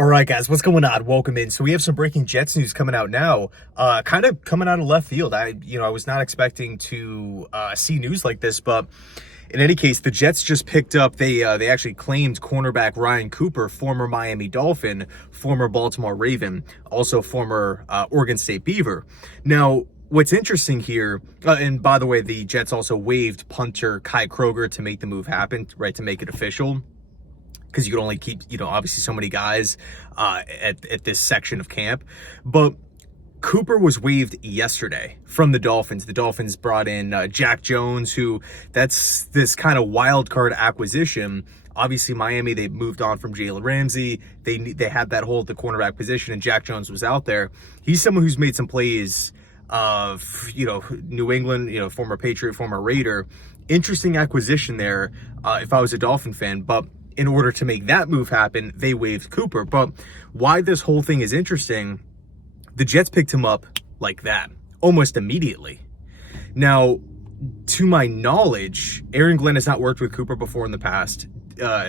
All right, guys, what's going on? Welcome in. So we have some breaking Jets news coming out now, kind of coming out of left field. I was not expecting to see news like this, but in any case, the Jets just picked up. They actually claimed cornerback Ryan Cooper, former Miami Dolphin, former Baltimore Raven, also former Oregon State Beaver. Now, what's interesting here, and by the way, the Jets also waived punter Kai Kroger to make the move happen, right, to make it official. Because you could only keep, obviously so many guys at this section of camp. But Cooper was waived yesterday from the Dolphins. The Dolphins brought in Jack Jones, that's this kind of wild card acquisition. Obviously, Miami, they moved on from Jalen Ramsey. They had that hole at the cornerback position, and Jack Jones was out there. He's someone who's made some plays of, New England, former Patriot, former Raider. Interesting acquisition there if I was a Dolphin fan, but in order to make that move happen, they waived Cooper. But why this whole thing is interesting, the Jets picked him up like that, almost immediately. Now, to my knowledge, Aaron Glenn has not worked with Cooper before in the past.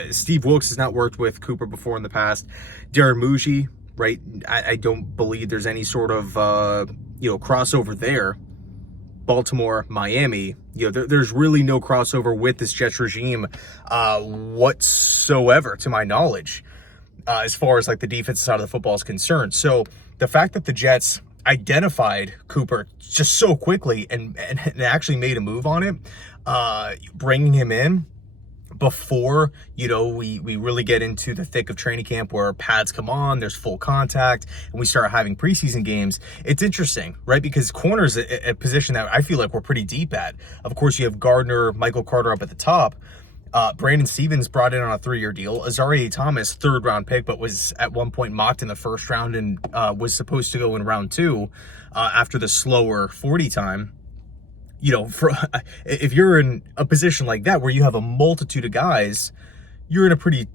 Steve Wilkes has not worked with Cooper before in the past. Darren Muji, right? I don't believe there's any sort of, crossover there. Baltimore, Miami, there's really no crossover with this Jets regime whatsoever, to my knowledge, as far as like the defensive side of the football is concerned. So the fact that the Jets identified Cooper just so quickly and actually made a move on it, bringing him in before, we really get into the thick of training camp where pads come on, there's full contact, and we start having preseason games. It's interesting, right? Because corner's a position that I feel like we're pretty deep at. Of course, you have Gardner, Michael Carter up at the top. Brandon Stevens brought in on a 3-year deal. Azari Thomas, 3rd-round pick, but was at one point mocked in the 1st round and was supposed to go in round 2 after the slower 40 time. If you're in a position like that where you have a multitude of guys, you're in a pretty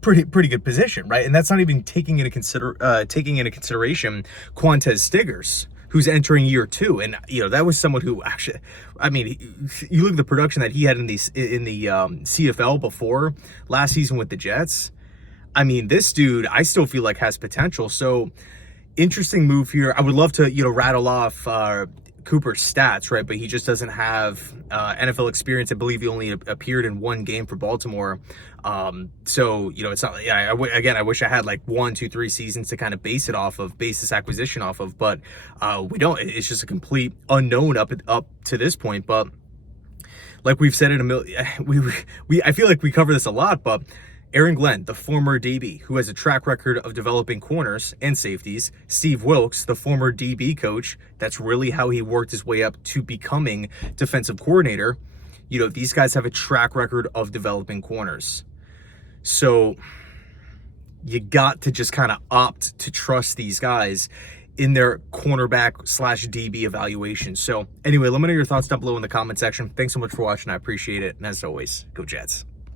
good position, right? And that's not even taking into consideration Quantez Stiggers, who's entering year 2, and that was someone who actually, you look at the production that he had in the CFL before last season with the Jets. This dude, I still feel like has potential. So interesting move here. I would love to rattle off Cooper's stats, right? But he just doesn't have NFL experience. I believe he only appeared in 1 game for Baltimore. So, it's not, I wish I had like 1, 2, 3 seasons to kind of base this acquisition off of, but we don't. It's just a complete unknown up to this point. But like we've said it I feel like we cover this a lot, but Aaron Glenn, the former DB, who has a track record of developing corners and safeties. Steve Wilkes, the former DB coach. That's really how he worked his way up to becoming defensive coordinator. These guys have a track record of developing corners. So you got to just kind of opt to trust these guys in their cornerback/DB evaluation. So anyway, let me know your thoughts down below in the comment section. Thanks so much for watching. I appreciate it. And as always, go Jets.